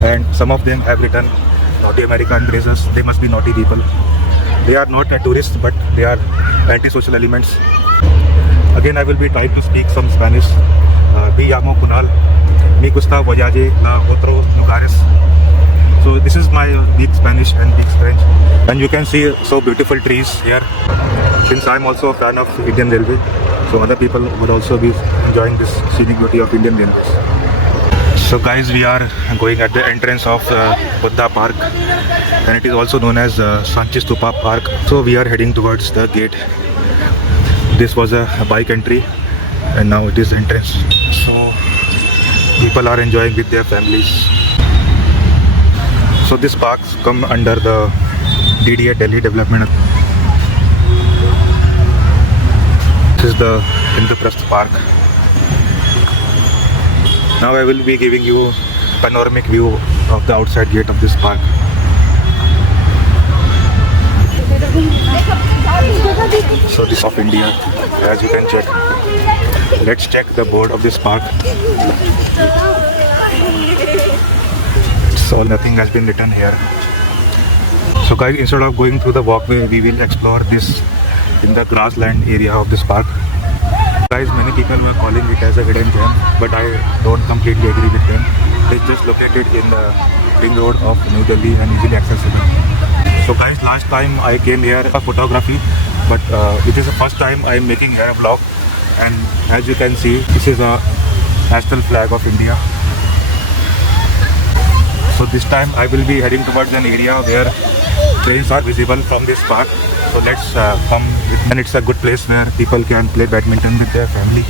and some of them have written Naughty America and Brazos. They must be naughty people. They are not tourists, but they are antisocial elements. Again, I will be trying to speak some Spanish. Me llamo Kunal. Me gusta voyaje la otro lugares. So this is my weak Spanish and weak French. And you can see so beautiful trees here. Since I'm also a fan of Indian Railway, so other people would also be enjoying this scenic beauty of Indian Railways. So guys, we are going at the entrance of Buddha Park, and it is also known as Sanchi Stupa Park. So we are heading towards the gate. This was a bike entry and now it is entrance. So people are enjoying with their families. So these parks come under the DDA Delhi Development. This is the Indraprastha Park. Now I will be giving you panoramic view of the outside gate of this park. So this of India, as you can check. Let's check the board of this park. So nothing has been written here. So guys, instead of going through the walkway, we will explore this in the grassland area of this park. Guys, many people were calling it as a hidden gem, but I don't completely agree with them. It's just located in the ring road of New Delhi and easily accessible. So guys, last time I came here for photography, but it is the first time I am making here a vlog. And as you can see, this is a national flag of India. So this time I will be heading towards an area where trains are visible from this park. So let's come with, and it's a good place where people can play badminton with their family.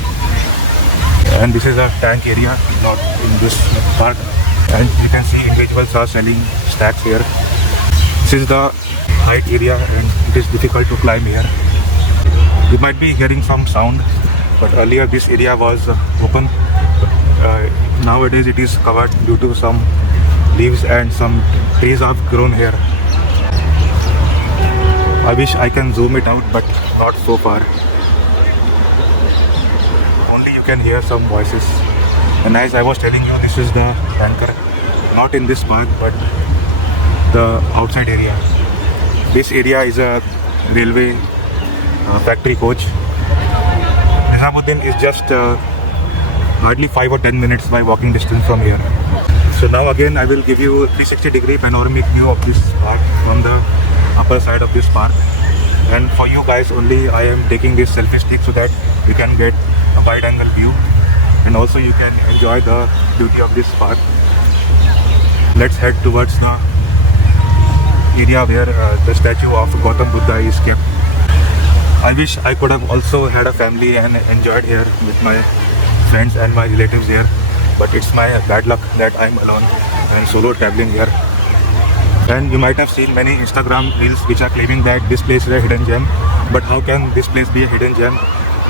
And this is a tank area, not in this park. And you can see individuals are selling stacks here. This is the height area and it is difficult to climb here. You might be hearing some sound, but earlier this area was open. Nowadays it is covered due to some leaves and some trees have grown here. I wish I can zoom it out, but not so far. Only you can hear some voices. And as I was telling you, this is the tanker, not in this park, but the outside area. This area is a railway factory coach. Nizamuddin is just hardly 5 or 10 minutes by walking distance from here. So now again I will give you a 360-degree panoramic view of this park from the upper side of this park. And for you guys only, I am taking this selfie stick so that you can get a wide angle view and also you can enjoy the beauty of this park. Let's head towards the area where the statue of Gautam Buddha is kept. I wish I could have also had a family and enjoyed here with my friends and my relatives here, but it's my bad luck that I'm alone and solo traveling here. And you might have seen many Instagram reels which are claiming that this place is a hidden gem. But how can this place be a hidden gem?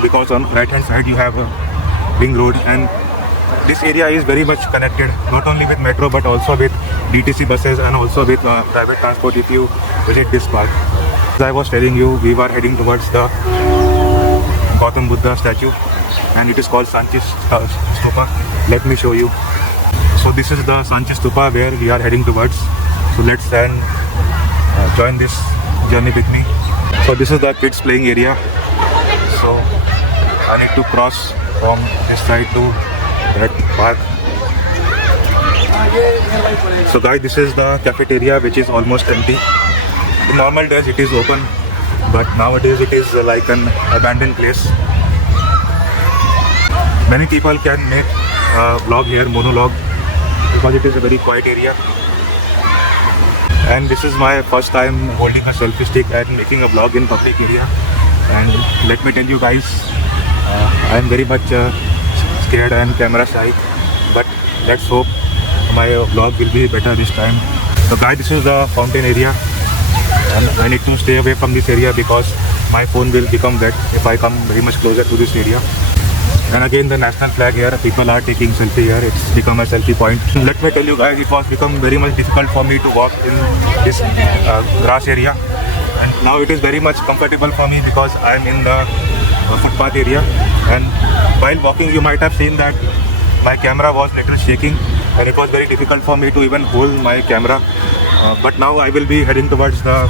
Because on right hand side you have a ring road, and this area is very much connected not only with metro but also with DTC buses and also with private transport if you visit this park. As I was telling you, we were heading towards the Gautam Buddha statue and it is called Sanchi Stupa. Let me show you. So this is the Sanchi Stupa where we are heading towards. So let's then join this journey with me. So this is the kids playing area. So I need to cross from this side to that park. So guys, this is the cafeteria which is almost empty. In normal days it is open, but nowadays it is like an abandoned place. Many people can make a vlog here, monologue, because it is a very quiet area. And this is my first time holding a selfie stick and making a vlog in public area. And let me tell you guys, I am very much scared and camera shy, but let's hope my vlog will be better this time. So guys, this is the fountain area and I need to stay away from this area because my phone will become wet if I come very much closer to this area. And again the national flag here, people are taking selfie here, it's become a selfie point. Let me tell you guys, it was become very much difficult for me to walk in this grass area. And now it is very much comfortable for me because I am in the footpath area. And while walking you might have seen that my camera was little shaking and it was very difficult for me to even hold my camera. But now I will be heading towards the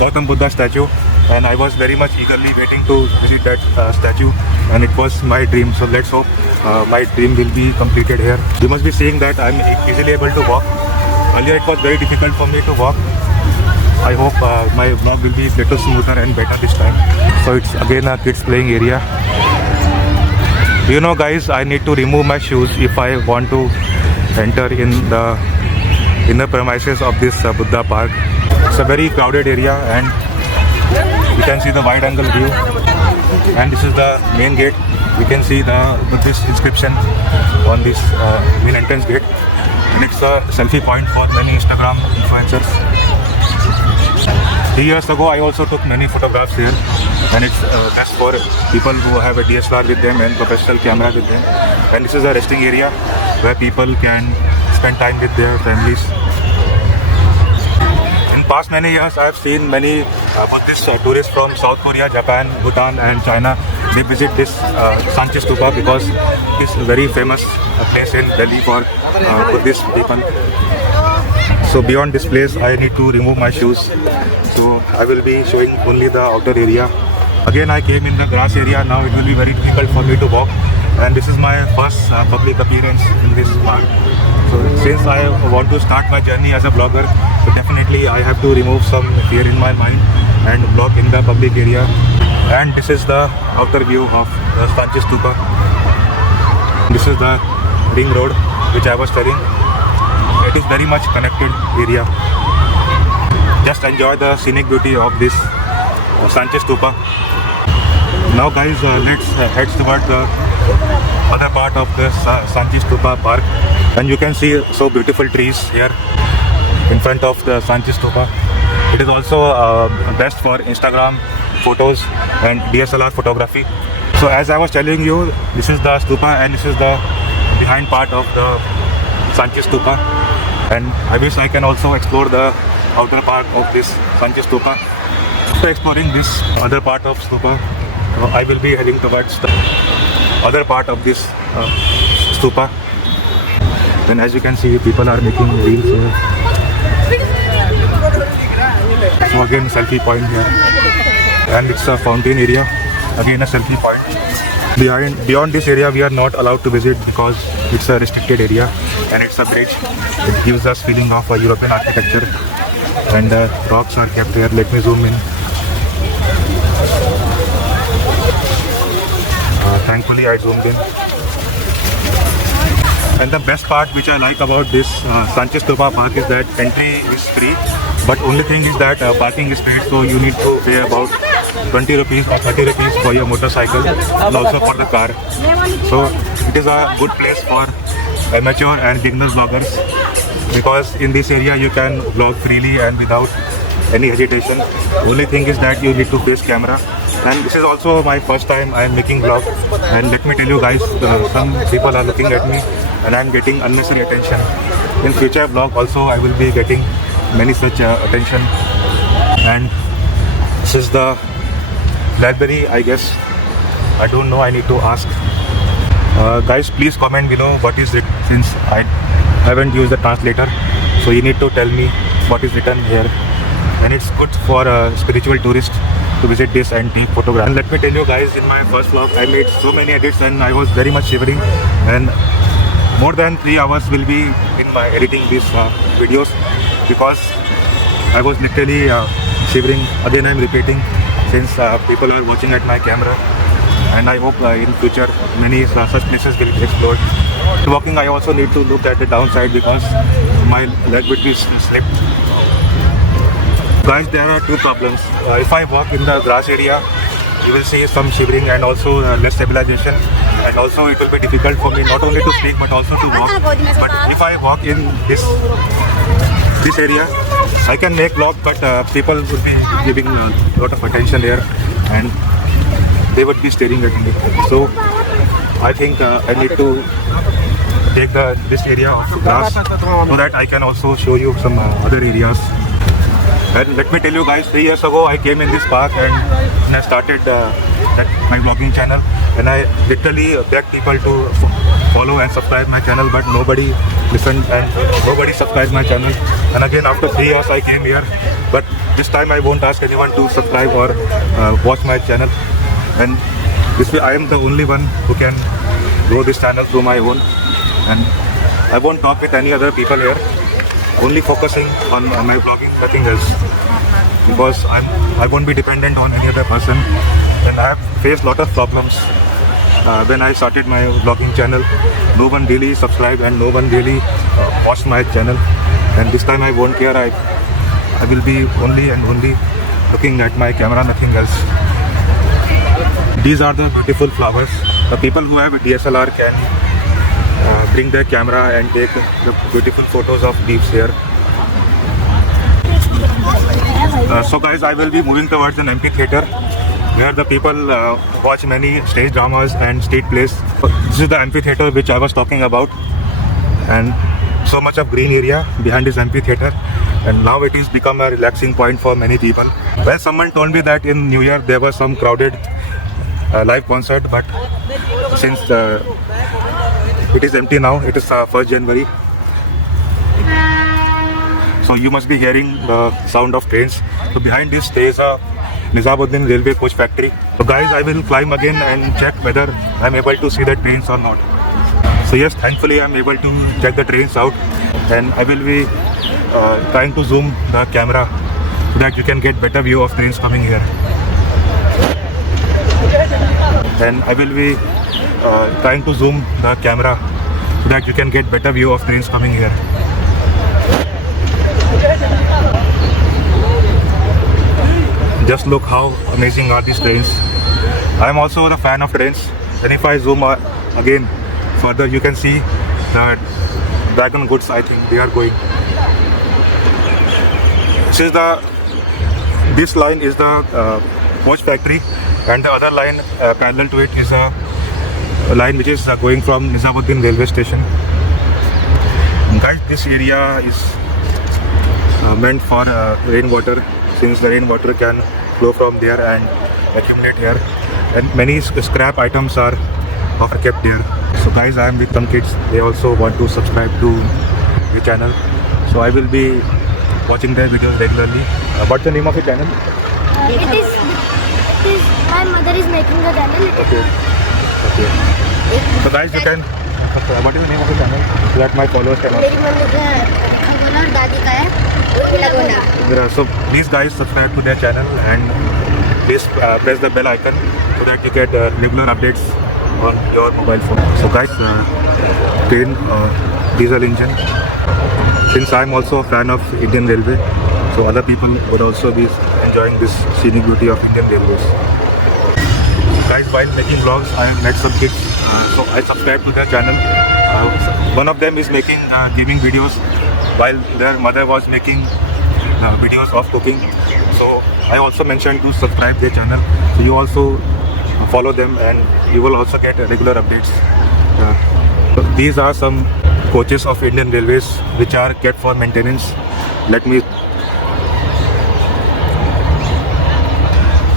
Gautam Buddha statue, and I was very much eagerly waiting to visit that statue, and it was my dream. So let's hope my dream will be completed here. You must be seeing that I'm easily able to walk. Earlier it was very difficult for me to walk. I hope my vlog will be little smoother and better this time. So it's again a kids playing area. You know guys, I need to remove my shoes if I want to enter in the inner premises of this Buddha park. It's a very crowded area, and you can see the wide angle view, and this is the main gate. You can see the Buddhist inscription on this main entrance gate, and it's a selfie point for many Instagram influencers. 3 years ago I also took many photographs here, and it's best for people who have a DSLR with them and professional camera with them. And this is a resting area where people can spend time with their families. In past many years I have seen many Buddhist tourists from South Korea, Japan, Bhutan and China. They visit this Sanchi Stupa because it's a very famous place in Delhi for Buddhist people. So beyond this place I need to remove my shoes, so I will be showing only the outer area. Again I came in the grass area. Now it will be very difficult for me to walk, and this is my first public appearance in this park. So since I want to start my journey as a vlogger, so definitely I have to remove some fear in my mind and vlog in the public area. And this is the outer view of the Sanchi Stupa. This is the ring road which I was telling. It is very much connected area. Just enjoy the scenic beauty of this Sanchi Stupa. Now guys, let's head toward the other part of the Sanchi Stupa park, and you can see so beautiful trees here in front of the Sanchi Stupa. It is also best for Instagram photos and DSLR photography. So as I was telling you, this is the stupa, and this is the behind part of the Sanchi Stupa. And I wish I can also explore the outer part of this Sanchi Stupa. After exploring this other part of Stupa, I will be heading towards the other part of this Stupa. Then as you can see, people are making reels here. So again, selfie point here. And it's a fountain area. Again, a selfie point. Beyond this area we are not allowed to visit because it's a restricted area, and it's a bridge. It gives us feeling of a European architecture, and the rocks are kept here. Let me zoom in. Thankfully I zoomed in. And the best part which I like about this Sanchi Stupa park is that entry is free, but only thing is that parking is paid, so you need to pay about 20 rupees or 30 rupees for your motorcycle and also for the car. So it is a good place for amateur and beginner vloggers, because in this area you can vlog freely and without any hesitation. Only thing is that you need to face camera, and this is also my first time I am making vlog. And let me tell you guys, some people are looking at me and I am getting unnecessary attention. In future vlog also I will be getting many such attention. And this is the library, I guess. I don't know, I need to ask. Guys, please comment below what is it, since I haven't used the translator, so you need to tell me what is written here. And it's good for spiritual tourists to visit this and take photographs. And let me tell you guys, in my first vlog I made so many edits and I was very much shivering, and more than 3 hours will be in my editing these videos, because I was literally shivering. Again I'm repeating, since people are watching at my camera, and I hope in future many such places will be explored. Walking, I also need to look at the downside because my leg would be slipped. Guys, there are two problems. If I walk in the grass area, you will see some shivering and also less stabilization, and also it will be difficult for me not only to speak but also to walk. But if I walk in this area, I can make vlog, but people would be giving a lot of attention here and they would be staring at me. So I think I need to take this area of grass so that I can also show you some other areas. And let me tell you guys, 3 years ago I came in this park and I started that my vlogging channel, and I literally beg people to follow and subscribe my channel, but nobody listened and nobody subscribed my channel. And again, after 3 years I came here, but this time I won't ask anyone to subscribe or watch my channel, and this way I am the only one who can grow this channel through my own, and I won't talk with any other people here, only focusing on my vlogging, nothing else, because I won't be dependent on any other person, and I have faced lot of problems when I started my vlogging channel. No one really subscribed and no one really watched my channel, and this time I won't care. I will be only and only looking at my camera, nothing else. These are the beautiful flowers. The people who have a DSLR can bring their camera and take the beautiful photos of leaves here. So guys, I will be moving towards an amphitheater where the people watch many stage dramas and stage plays. This is the amphitheater which I was talking about, and so much of green area behind this amphitheater, and now it is become a relaxing point for many people. Well, someone told me that in New Year there was some crowded live concert, but since it is empty now, it is 1st January, so you must be hearing the sound of trains. So behind this there is a Nizamuddin railway coach factory. So guys, I will climb again and check whether I am able to see the trains or not. So yes, thankfully I am able to check the trains out, and I will be trying to zoom the camera so that you can get better view of trains coming here. And I will be trying to zoom the camera so that you can get better view of trains coming here. Just look how amazing are these trains. I am also a fan of trains, and if I zoom again further, you can see the Dragon goods. I think they are going. This line is the coach factory, and the other line parallel to it is a line which is going from Nizamuddin railway station. Guys, this area is meant for rainwater, since the rainwater can flow from there and accumulate here, and many scrap items are kept here. So guys, I am with some kids. They also want to subscribe to the channel, so I will be watching their videos regularly. What's the name of your channel? It is my mother is making the channel. Okay. So guys, you can. What is the name of the channel so that my followers can also. मेरी mummy का खगोला और दादी का है लगोना. So please guys, subscribe to their channel and please press the bell icon so that you get regular updates on your mobile phone. So guys, train diesel engine. Since I am also a fan of Indian Railway, so other people would also be enjoying this scenic beauty of Indian Railways. Guys, while making vlogs, I have met some kids, so I subscribed to their channel. One of them is making gaming videos, while their mother was making videos of cooking. So I also mentioned to subscribe their channel. So you also follow them, and you will also get regular updates. So these are some coaches of Indian Railways which are kept for maintenance.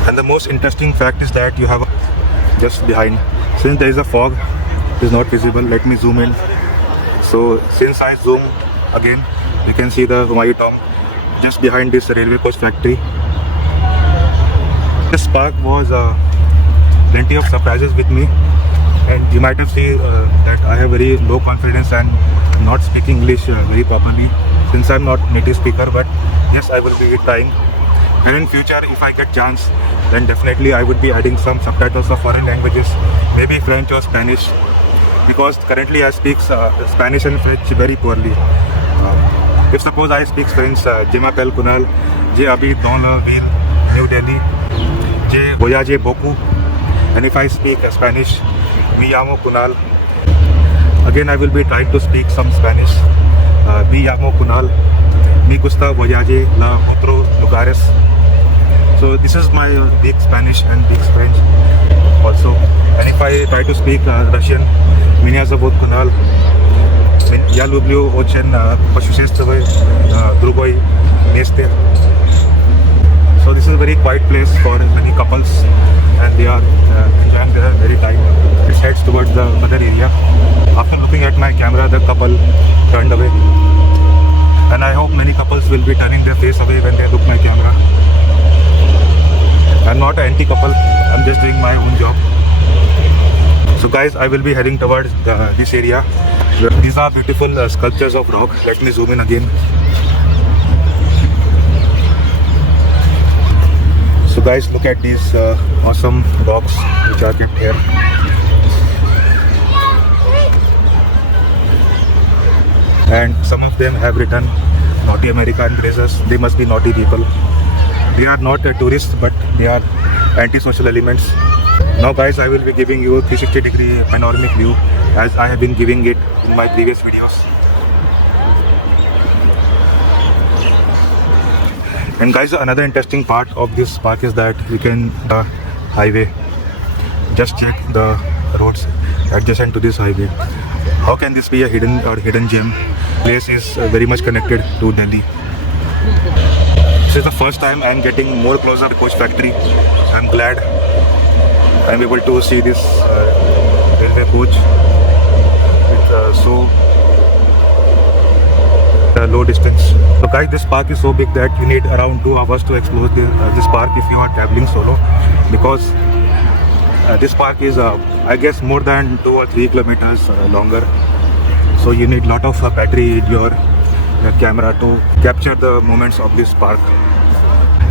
And the most interesting fact is that you have just behind, since there is a fog, it is not visible. Let me zoom in. So since I zoom again, you can see the Humayun Tomb just behind this railway coach factory. This park was plenty of surprises with me, and you might have seen that I have very low confidence and not speaking English very properly, since I'm not native speaker, but yes, I will be trying. And in future, if I get chance, then definitely I would be adding some subtitles of foreign languages, maybe French or Spanish, because currently I speak Spanish and French very poorly. If suppose I speak French, je m'appelle Kunal, je habite dans la ville New Delhi, je voyage beaucoup, and if I speak Spanish, me llamo Kunal. Again, I will be trying to speak some Spanish. Me llamo Kunal, me gusta voyage la otros lugares. So this is my big Spanish and big French also. And if I try to speak Russian, меня зовут Kunal. Я люблю очень путешествовать в другой месте. So this is a very quiet place for many couples, and they are enjoying their very time. It heads towards the other area. After looking at my camera, the couple turned away, and I hope many couples will be turning their face away when they look my camera. I'm not an anti-couple. I'm just doing my own job. So guys, I will be heading towards this area. These are beautiful sculptures of rock. Let me zoom in again. So guys, look at these awesome rocks which are kept here. And some of them have written Naughty America and Brazos. They must be naughty people. They are not tourists, but they are anti-social elements. Now guys, I will be giving you a 360-degree panoramic view as I have been giving it in my previous videos. And guys, another interesting part of this park is that you can highway. Just check the roads adjacent to this highway. How can this be a hidden gem? Place is very much connected to Delhi. This is the first time I am getting more closer to Coach Factory. I am glad I am able to see this railway coach. It's so low distance. So guys, this park is so big that you need around 2 hours to explore this park if you are traveling solo, because this park is I guess more than 2 or 3 kilometers longer. So you need lot of battery in your camera to capture the moments of this park.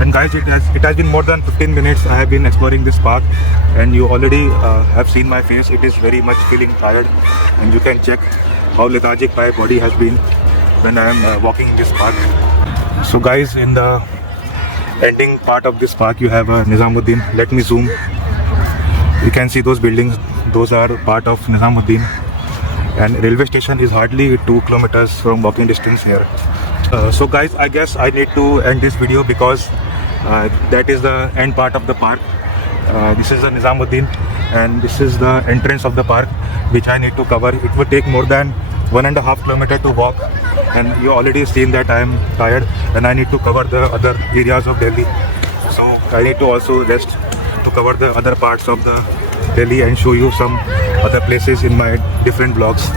And guys, it has been more than 15 minutes I have been exploring this park, and you already have seen my face. It is very much feeling tired, and you can check how lethargic my body has been when I am walking in this park. So guys, in the ending part of this park you have Nizamuddin. Let me zoom. You can see those buildings. Those are part of Nizamuddin, and railway station is hardly 2 kilometers from walking distance here. So guys, I guess I need to end this video because that is the end part of the park. This is the Nizamuddin, and this is the entrance of the park which I need to cover. It would take more than 1.5 kilometers to walk, and you already seen that I am tired and I need to cover the other areas of Delhi. So I need to also rest to cover the other parts of the Delhi and show you some other places in my different vlogs.